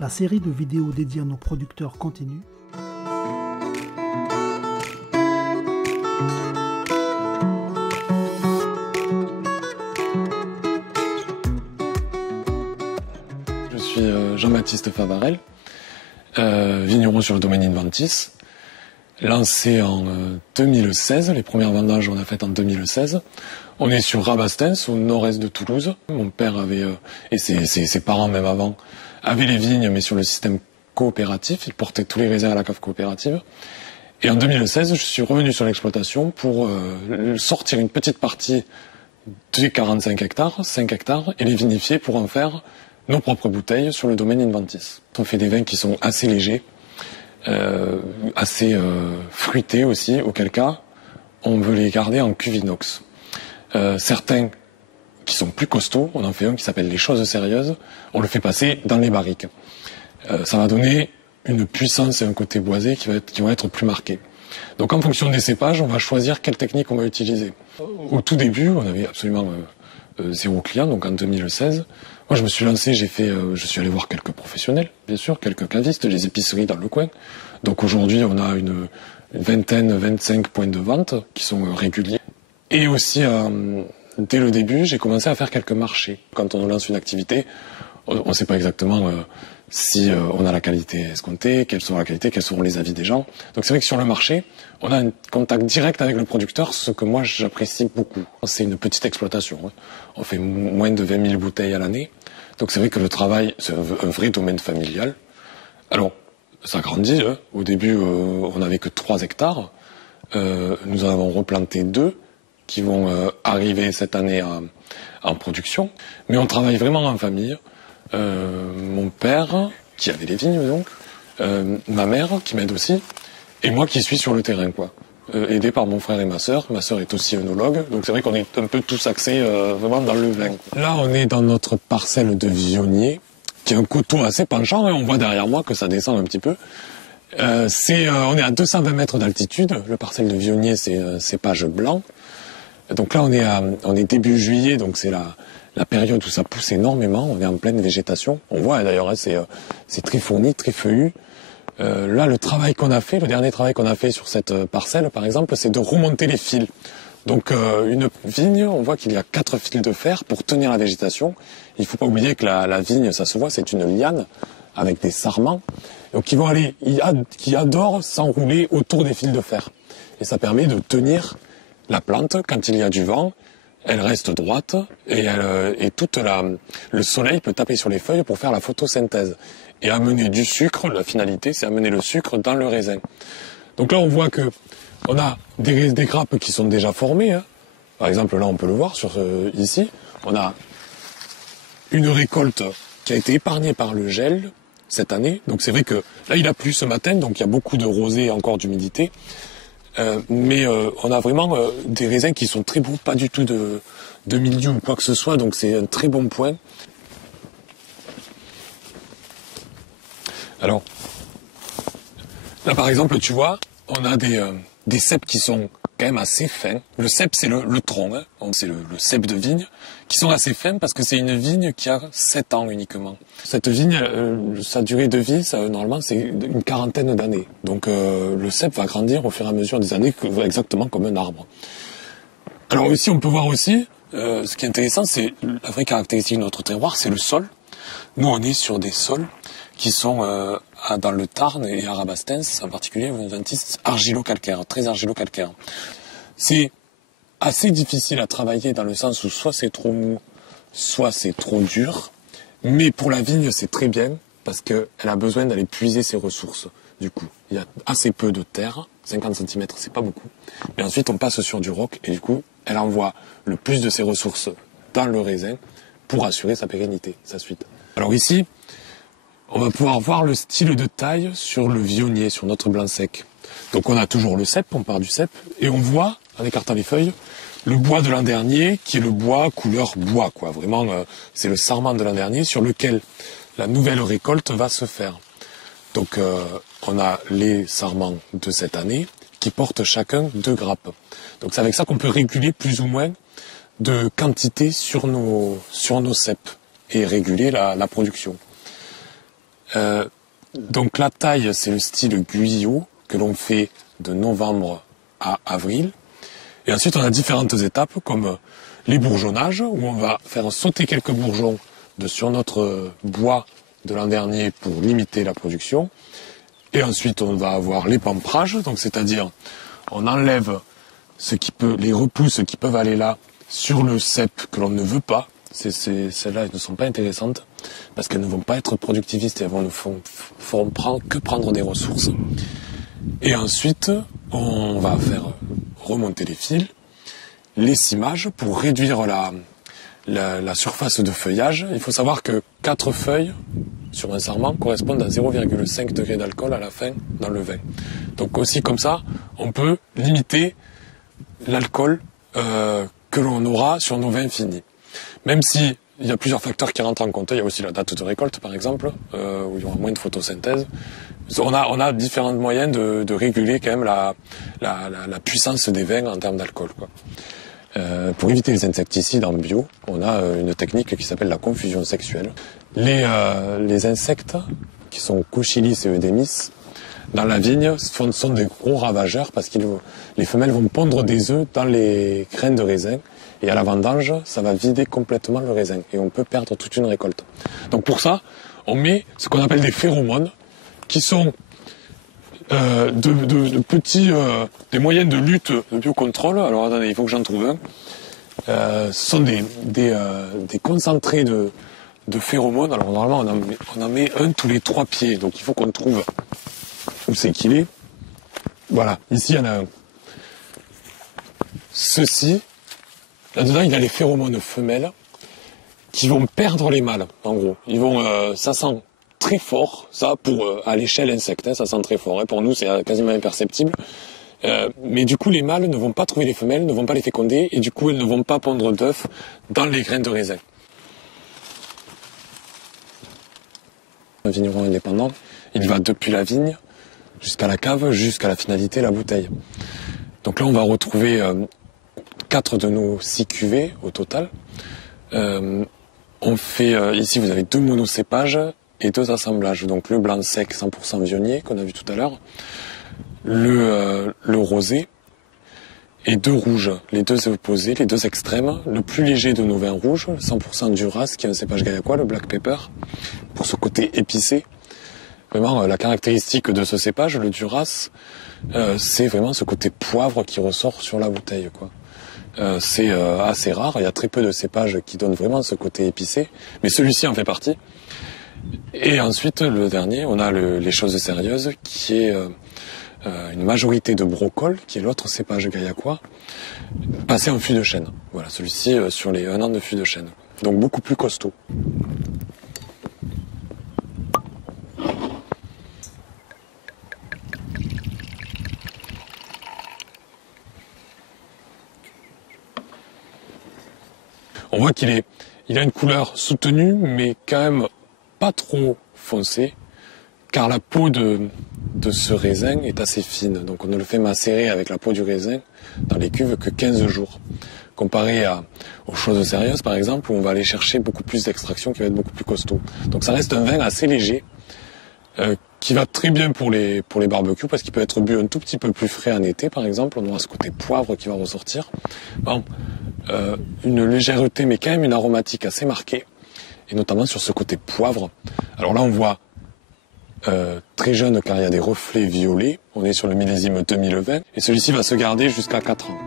La série de vidéos dédiées à nos producteurs continue. Je suis Jean-Baptiste Favarel, vigneron sur le domaine Inventis, lancé en 2016. Les premières vendanges on a faites en 2016. On est sur Rabastens, au nord-est de Toulouse. Mon père avait, et ses parents même avant, avaient les vignes, mais sur le système coopératif. Ils portaient tous les raisins à la cave coopérative. Et en 2016, je suis revenu sur l'exploitation pour sortir une petite partie des 45 hectares, 5 hectares, et les vinifier pour en faire nos propres bouteilles sur le domaine Inventis. On fait des vins qui sont assez légers, assez fruités aussi, auquel cas on veut les garder en cuve inox. Certains qui sont plus costauds, on en fait un qui s'appelle les choses sérieuses, on le fait passer dans les barriques. Ça va donner une puissance et un côté boisé qui vont être plus marqués. Donc en fonction des cépages, on va choisir quelle technique on va utiliser. Au tout début, on avait absolument zéro client, donc en 2016. Moi je me suis lancé, je suis allé voir quelques professionnels, bien sûr, quelques cavistes, les épiceries dans le coin. Donc aujourd'hui on a une vingtaine, 25 points de vente qui sont réguliers. Et aussi, dès le début, j'ai commencé à faire quelques marchés. Quand on lance une activité, on ne sait pas exactement si on a la qualité escomptée, quelle sera la qualité, quels seront les avis des gens. Donc c'est vrai que sur le marché, on a un contact direct avec le producteur, ce que moi j'apprécie beaucoup. C'est une petite exploitation, hein. On fait moins de 20 000 bouteilles à l'année. Donc c'est vrai que le travail, c'est un vrai domaine familial. Alors, ça grandit, hein. Au début, on n'avait que 3 hectares. Nous en avons replanté 2 qui vont arriver cette année en production. Mais on travaille vraiment en famille. Mon père, qui avait les vignes donc, ma mère, qui m'aide aussi, et moi qui suis sur le terrain, quoi. Aidé par mon frère et ma sœur. Ma sœur est aussi œnologue, donc c'est vrai qu'on est un peu tous axés vraiment dans le vin. Là, on est dans notre parcelle de vionnier, qui est un coteau assez penchant, hein. On voit derrière moi que ça descend un petit peu. On est à 220 mètres d'altitude. Le parcelle de vionnier, c'est cépage blanc. Donc là, on est début juillet, donc c'est la période où ça pousse énormément. On est en pleine végétation. On voit d'ailleurs, hein, c'est très fourni, très feuillu. Là, le dernier travail qu'on a fait sur cette parcelle, par exemple, c'est de remonter les fils. Donc une vigne, on voit qu'il y a 4 fils de fer pour tenir la végétation. Il ne faut pas oublier que la vigne, ça se voit, c'est une liane avec des sarments. Donc qui adorent s'enrouler autour des fils de fer. Et ça permet de tenir la plante quand il y a du vent. Elle reste droite et le soleil peut taper sur les feuilles pour faire la photosynthèse et amener du sucre. La finalité, c'est amener le sucre dans le raisin. Donc là, on voit que on a des grappes qui sont déjà formées, hein. Par exemple, là, on peut le voir ici. On a une récolte qui a été épargnée par le gel cette année. Donc c'est vrai que là, il a plu ce matin, donc il y a beaucoup de rosée et encore d'humidité. Mais on a vraiment des raisins qui sont très beaux, pas du tout de mildiou ou quoi que ce soit, donc c'est un très bon point. Alors, là par exemple, tu vois, on a des cèpes qui sont quand même assez fins. Le cèpe, c'est le tronc, hein. C'est le cèpe de vigne, qui sont assez fins parce que c'est une vigne qui a 7 ans uniquement. Cette vigne, sa durée de vie, normalement, c'est une quarantaine d'années. Donc le cèpe va grandir au fur et à mesure des années, exactement comme un arbre. Alors ici, on peut voir aussi, ce qui est intéressant, c'est la vraie caractéristique de notre terroir, c'est le sol. Nous, on est sur des sols qui sont dans le Tarn et à Rabastens, en particulier, argilo-calcaire, très argilo-calcaire. C'est assez difficile à travailler dans le sens où soit c'est trop mou, soit c'est trop dur. Mais pour la vigne, c'est très bien parce qu'elle a besoin d'aller puiser ses ressources. Du coup, il y a assez peu de terre, 50 cm, c'est pas beaucoup. Mais ensuite, on passe sur du roc et du coup, elle envoie le plus de ses ressources dans le raisin pour assurer sa pérennité, sa suite. Alors ici, on va pouvoir voir le style de taille sur le vionnier, sur notre blanc sec. Donc on a toujours le cèpe, on part du cèpe, et on voit, en écartant les feuilles, le bois de l'an dernier, qui est le bois couleur bois, quoi. Vraiment, c'est le sarment de l'an dernier sur lequel la nouvelle récolte va se faire. Donc on a les sarments de cette année, qui portent chacun 2 grappes. Donc c'est avec ça qu'on peut réguler plus ou moins de quantité sur nos cèpes et réguler la production. Donc la taille, c'est le style Guyot que l'on fait de novembre à avril. Et ensuite, on a différentes étapes comme les bourgeonnages, où on va faire sauter quelques bourgeons sur notre bois de l'an dernier pour limiter la production. Et ensuite, on va avoir l'épanprage, donc c'est-à-dire on enlève les repousses qui peuvent aller là sur le cep que l'on ne veut pas. Celles-là, elles ne sont pas intéressantes parce qu'elles ne vont pas être productivistes et elles ne feront que prendre des ressources. Et ensuite, on va faire remonter les fils, l'essimage pour réduire la surface de feuillage. Il faut savoir que 4 feuilles sur un sarment correspondent à 0,5 degrés d'alcool à la fin dans le vin. Donc aussi comme ça, on peut limiter l'alcool que l'on aura sur nos vins finis. Même si il y a plusieurs facteurs qui rentrent en compte, il y a aussi la date de récolte par exemple, où il y aura moins de photosynthèse. On a différents moyens de réguler quand même la puissance des vins en termes d'alcool, quoi. Pour éviter les insecticides en bio, on a une technique qui s'appelle la confusion sexuelle. Les insectes, qui sont Cochylus et Eudémis, dans la vigne, sont des gros ravageurs parce que les femelles vont pondre des œufs dans les graines de raisin. Et à la vendange, ça va vider complètement le raisin. Et on peut perdre toute une récolte. Donc pour ça, on met ce qu'on appelle des phéromones, qui sont des moyens de lutte de biocontrôle. Alors attendez, il faut que j'en trouve un. Ce sont des concentrés de phéromones. Alors normalement, on en met un tous les 3 pieds. Donc il faut qu'on trouve où c'est qu'il est. Voilà, ici il y en a un. Ceci, là-dedans, il y a les phéromones femelles qui vont perdre les mâles, en gros. Ça sent très fort, ça, à l'échelle insecte, hein, ça sent très fort. Hein. Pour nous, c'est quasiment imperceptible. Mais du coup, les mâles ne vont pas trouver les femelles, ne vont pas les féconder, et du coup, elles ne vont pas pondre d'œufs dans les graines de raisin. Un vigneron indépendant, il va depuis la vigne jusqu'à la cave, jusqu'à la finalité, la bouteille. Donc là, on va retrouver 4 de nos 6 cuvées au total. On fait, ici, vous avez 2 monocépages et 2 assemblages. Donc le blanc sec 100% vionnier qu'on a vu tout à l'heure, le rosé et 2 rouges, les 2 opposés, les 2 extrêmes. Le plus léger de nos vins rouges, 100% Duras, qui est un cépage gaillacois, le black pepper, pour ce côté épicé. Vraiment, la caractéristique de ce cépage, le Duras, c'est vraiment ce côté poivre qui ressort sur la bouteille, quoi. C'est assez rare, il y a très peu de cépages qui donnent vraiment ce côté épicé, mais celui-ci en fait partie. Et ensuite, le dernier, on a les choses sérieuses, qui est une majorité de brocol, qui est l'autre cépage gaillacois, passé en fût de chêne. Voilà, celui-ci sur les 1 an de fût de chêne. Donc beaucoup plus costaud. On voit qu'il a une couleur soutenue, mais quand même pas trop foncée, car la peau de ce raisin est assez fine. Donc on ne le fait macérer avec la peau du raisin dans les cuves que 15 jours. Comparé aux choses sérieuses, par exemple, où on va aller chercher beaucoup plus d'extraction, qui va être beaucoup plus costaud. Donc ça reste un vin assez léger, qui va très bien pour les barbecues, parce qu'il peut être bu un tout petit peu plus frais en été, par exemple. On aura ce côté poivre qui va ressortir. Bon, une légèreté, mais quand même une aromatique assez marquée, et notamment sur ce côté poivre. Alors là, on voit très jeune, car il y a des reflets violets. On est sur le millésime 2020, et celui-ci va se garder jusqu'à 4 ans.